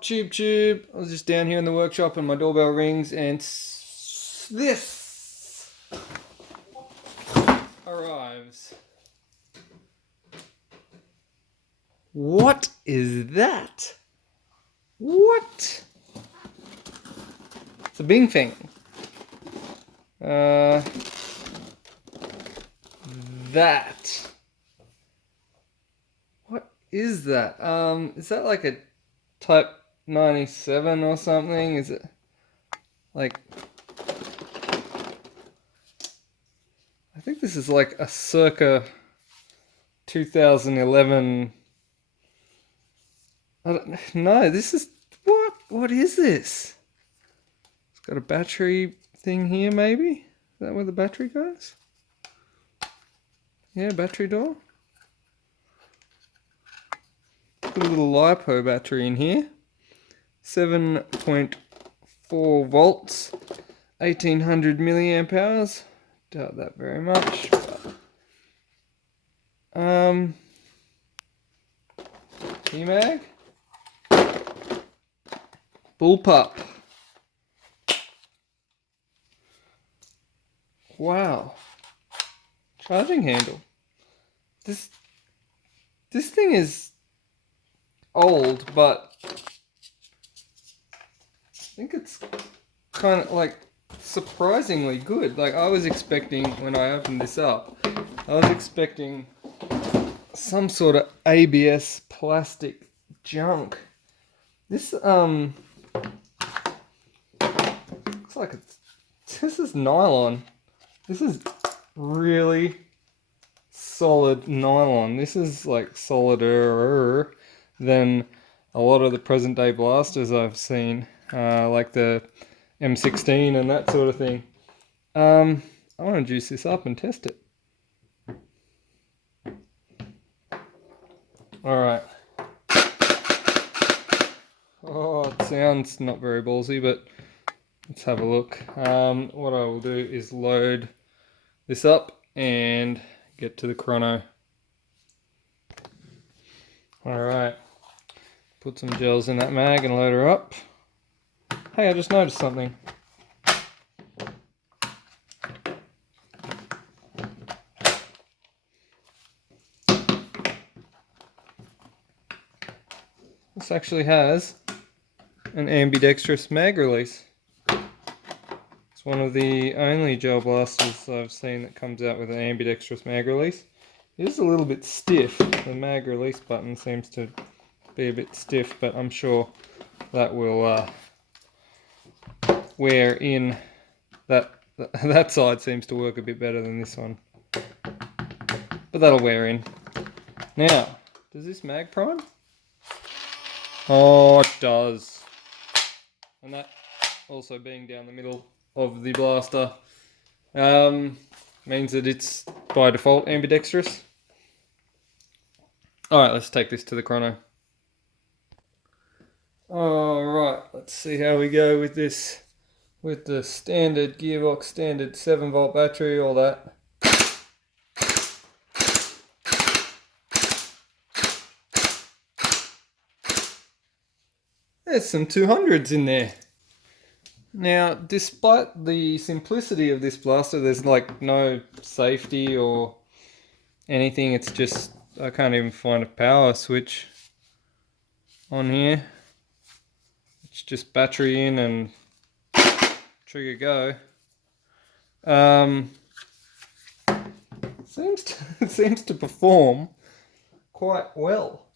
Tube. I was just down here in the workshop and my doorbell rings and this arrives. What is that? What? It's a Bing thing. That. What is that? Is that like a type97 or something? Is it like... I think this is like a circa 2011... I don't know, this is... What is this? It's got a battery thing here, maybe? Is that where the battery goes? Yeah, battery door. Got a little LiPo battery in here. 7.4 volts, 1800 milliamp hours. Doubt that very much. T-mag. Bullpup. Wow. Charging handle. This thing is old, but I think it's kind of like surprisingly good. Like I was expecting when I opened this up, I was expecting some sort of ABS plastic junk. This looks like this is nylon. This is really solid nylon. This is like solider than a lot of the present day blasters I've seen, like the M16 and that sort of thing. I want to juice this up and test it. Alright. Oh, it sounds not very ballsy, but let's have a look. What I will do is load this up and get to the chrono. Alright. Put some gels in that mag and load her up. Hey, I just noticed something. This actually has an ambidextrous mag release. It's one of the only gel blasters I've seen that comes out with an ambidextrous mag release. It is a little bit stiff. The mag release button seems to be a bit stiff, but I'm sure that will wear in. That side seems to work a bit better than this one, but that'll wear in. Now, does this mag prime? Oh, it does. And that also being down the middle of the blaster means that it's by default ambidextrous. Alright, let's take this to the chrono. Alright, let's see how we go with this. With the standard gearbox, standard 7-volt battery, all that. There's some 200s in there. Now, despite the simplicity of this blaster, there's like no safety or anything. It's just, I can't even find a power switch on here. It's just battery in and trigger go. Seems to perform quite well.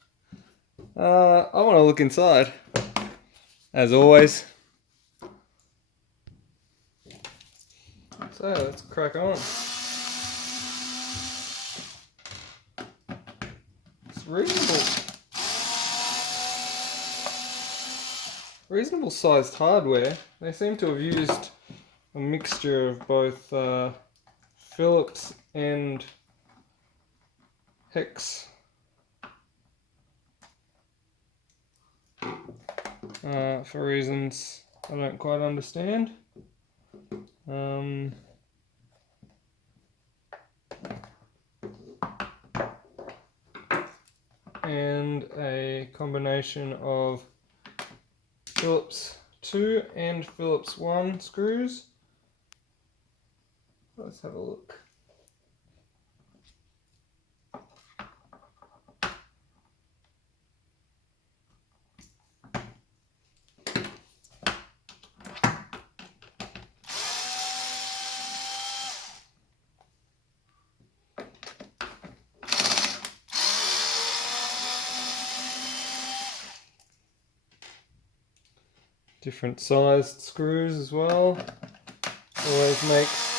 I want to look inside, as always. So let's crack on. It's reasonable sized hardware. They seem to have used a mixture of both Phillips and hex. For reasons I don't quite understand. And a combination of Phillips 2 and Phillips 1 screws. Let's have a look. Different sized screws as well. Always makes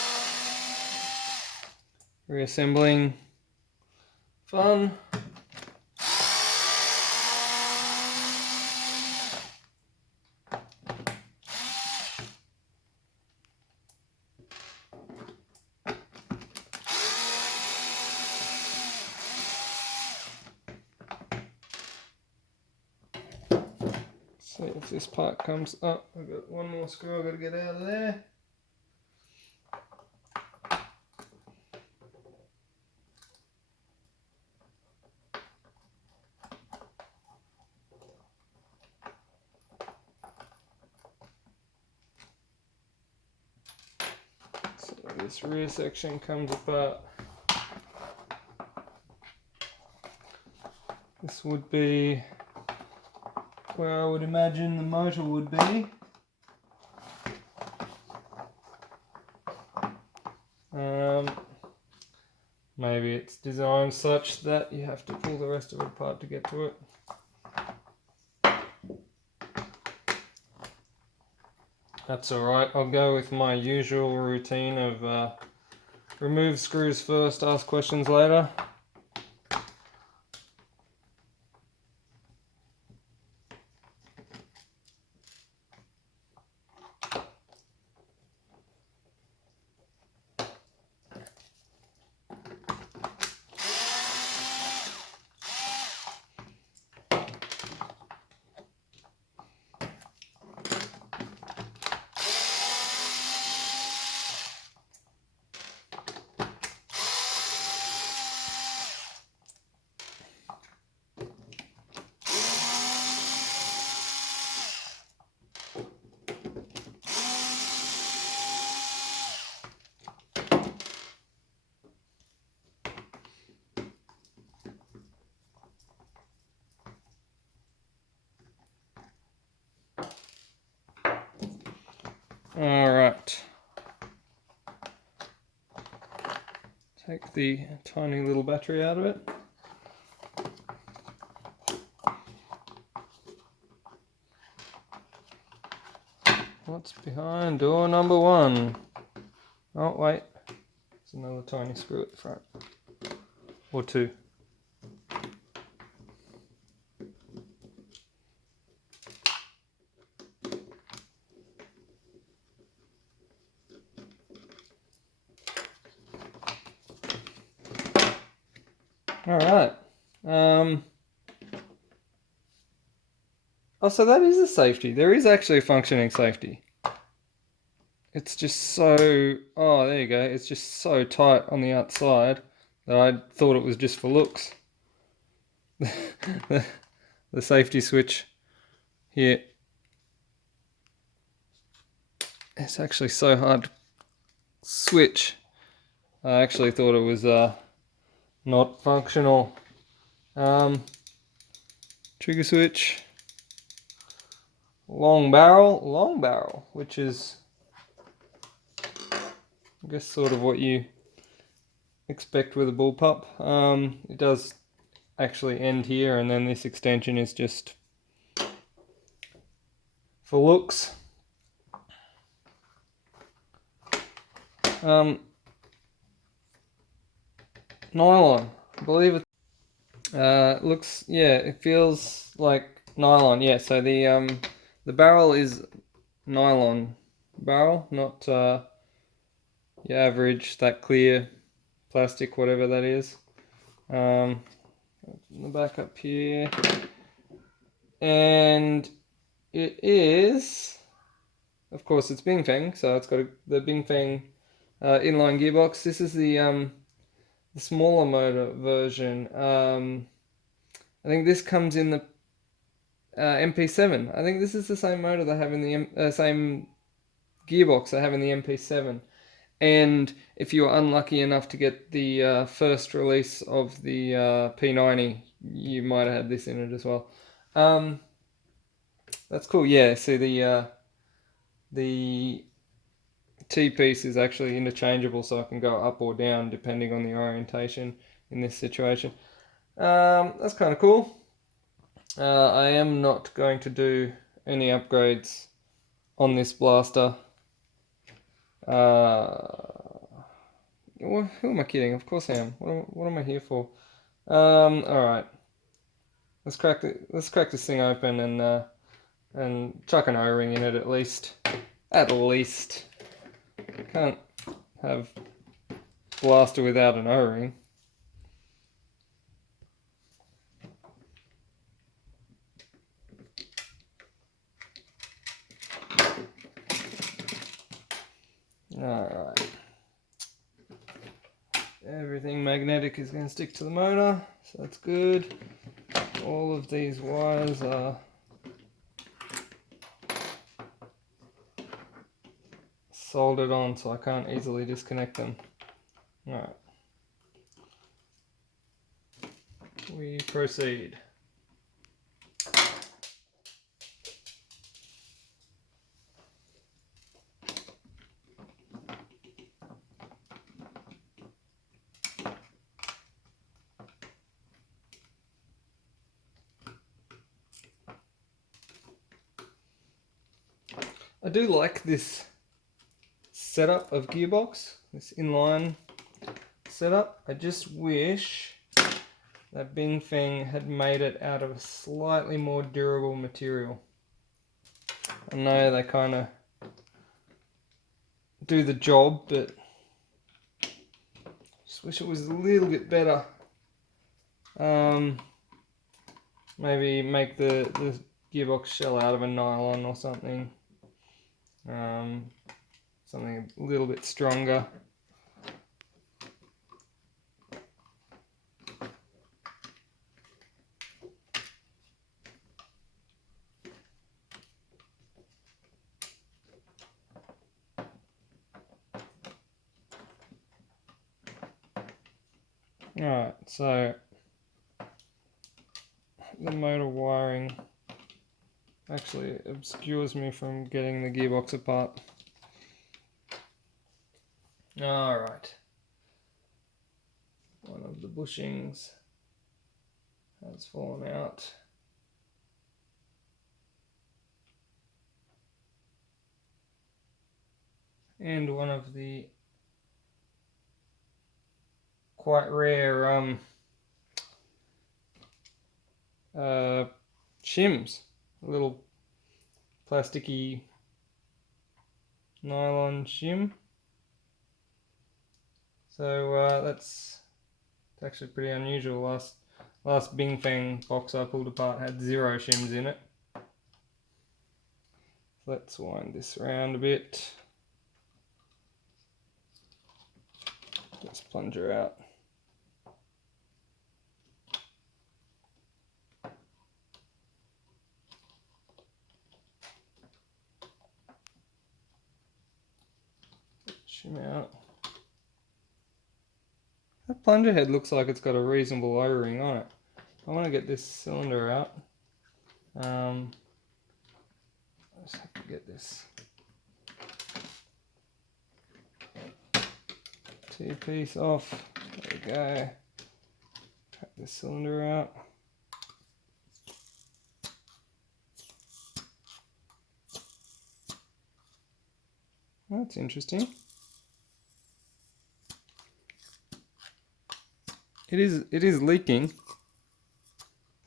reassembling fun. See if this part comes up. I've got one more screw I've got to get out of there. So this rear section comes apart. This would be where I would imagine the motor would be. Maybe it's designed such that you have to pull the rest of it apart to get to it. That's alright, I'll go with my usual routine of remove screws first, ask questions later. Alright. Take the tiny little battery out of it. What's behind door number 1? Oh wait, there's another tiny screw at the front. Or 2. Alright. Oh, so that is a safety. There is actually a functioning safety. It's just so... Oh, there you go. It's just so tight on the outside that I thought it was just for looks. the safety switch here. It's actually so hard to switch. I actually thought it was not functional. Trigger switch. Long barrel, which is, I guess, sort of what you expect with a bullpup. It does actually end here, and then this extension is just for looks. Nylon, I believe it. Looks, yeah, it feels like nylon. Yeah, so the barrel is nylon barrel, not your average, that clear plastic, whatever that is. The back up here, and it is, of course, it's Bingfeng, so it's got the Bingfeng inline gearbox. This is the smaller motor version. I think this comes in the MP7. I think this is the same motor they have in the same gearbox they have in the MP7. And if you were unlucky enough to get the first release of the P90, you might have had this in it as well. That's cool. Yeah. See the T-piece is actually interchangeable, so I can go up or down depending on the orientation in this situation. That's kind of cool. I am not going to do any upgrades on this blaster. Who am I kidding? Of course I am. What am I here for? All right. Let's crack this thing open and chuck an O-ring in it at least. At least. Can't have blaster without an O-ring. Alright. Everything magnetic is going to stick to the motor, so that's good. All of these wires are soldered on, so I can't easily disconnect them. Alright. We proceed. I do like this setup of gearbox, this inline setup. I just wish that Bingfeng had made it out of a slightly more durable material. I know they kind of do the job, but just wish it was a little bit better. Maybe make the gearbox shell out of a nylon or something. Something a little bit stronger. Alright, so the motor wiring actually obscures me from getting the gearbox apart. Alright. One of the bushings has fallen out. And one of the quite rare shims, a little plasticky nylon shim. So that's actually pretty unusual. Last Bingfeng box I pulled apart had 0 shims in it. Let's wind this around a bit. Let's plunger out. Shim out. That plunger head looks like it's got a reasonable O-ring on it. I want to get this cylinder out. I just have to get this T-piece off. There we go. Take the cylinder out. That's interesting. It is leaking.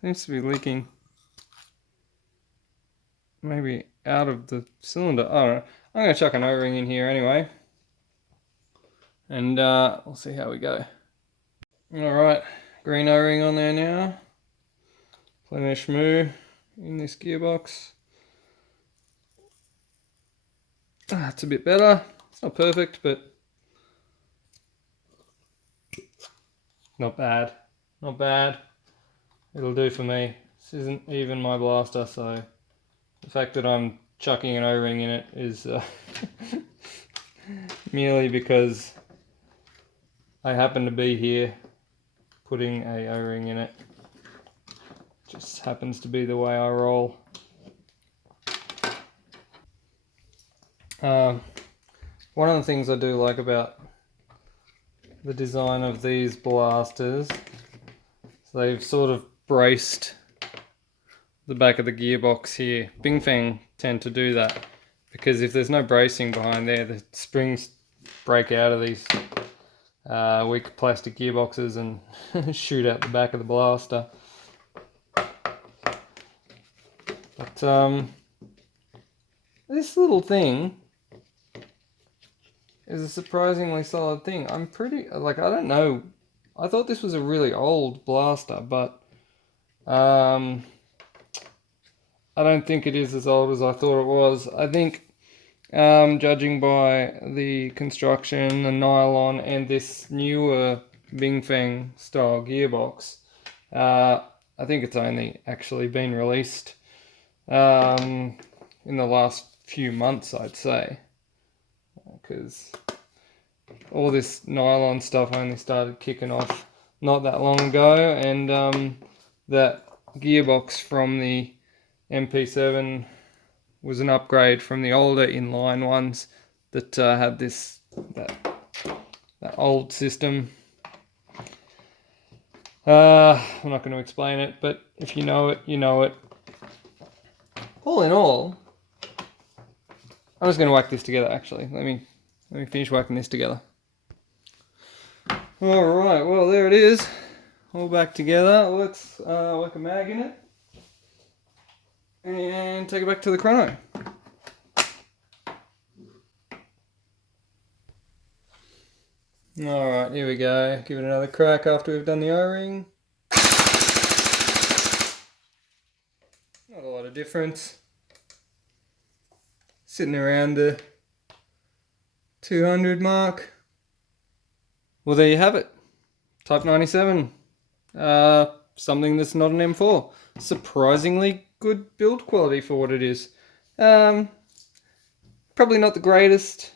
Seems to be leaking maybe out of the cylinder. I don't know. I'm going to chuck an O-ring in here anyway. And we'll see how we go. Alright, green O-ring on there now. Plenty of schmoo in this gearbox. It's a bit better. It's not perfect, but not bad. Not bad. It'll do for me. This isn't even my blaster, so the fact that I'm chucking an O-ring in it is merely because I happen to be here putting a O-ring in it. Just happens to be the way I roll. One of the things I do like about the design of these blasters, so they've sort of braced the back of the gearbox here. Bingfang tend to do that because if there's no bracing behind there, the springs break out of these weak plastic gearboxes and shoot out the back of the blaster. But this little thing is a surprisingly solid thing. I'm pretty, like, I don't know. I thought this was a really old blaster, but I don't think it is as old as I thought it was. I think, judging by the construction, the nylon, and this newer Bingfang style gearbox, I think it's only actually been released in the last few months, I'd say, because all this nylon stuff only started kicking off not that long ago, and that gearbox from the MP7 was an upgrade from the older inline ones that had that old system. I'm not going to explain it, but if you know it, you know it. All in all, I'm just going to whack this together. Actually, let me finish whacking this together. All right, well there it is, all back together. Let's whack a mag in it and take it back to the chrono. Alright, here we go. Give it another crack after we've done the O-ring. Not a lot of difference. Sitting around the 200 mark. Well, there you have it. Type97. Something that's not an M4. Surprisingly good build quality for what it is. Probably not the greatest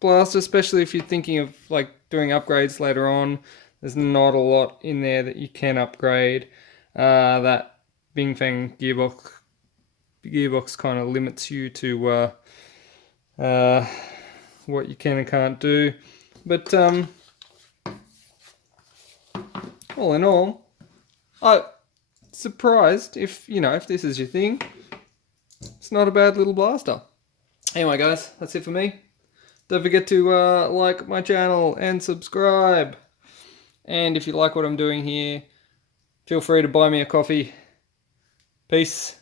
blaster, especially if you're thinking of like doing upgrades later on. There's not a lot in there that you can upgrade. That Bingfang gearbox kind of limits you to what you can and can't do. But all in all, I'm surprised if this is your thing. It's not a bad little blaster. Anyway, guys, that's it for me. Don't forget to like my channel and subscribe. And if you like what I'm doing here, feel free to buy me a coffee. Peace.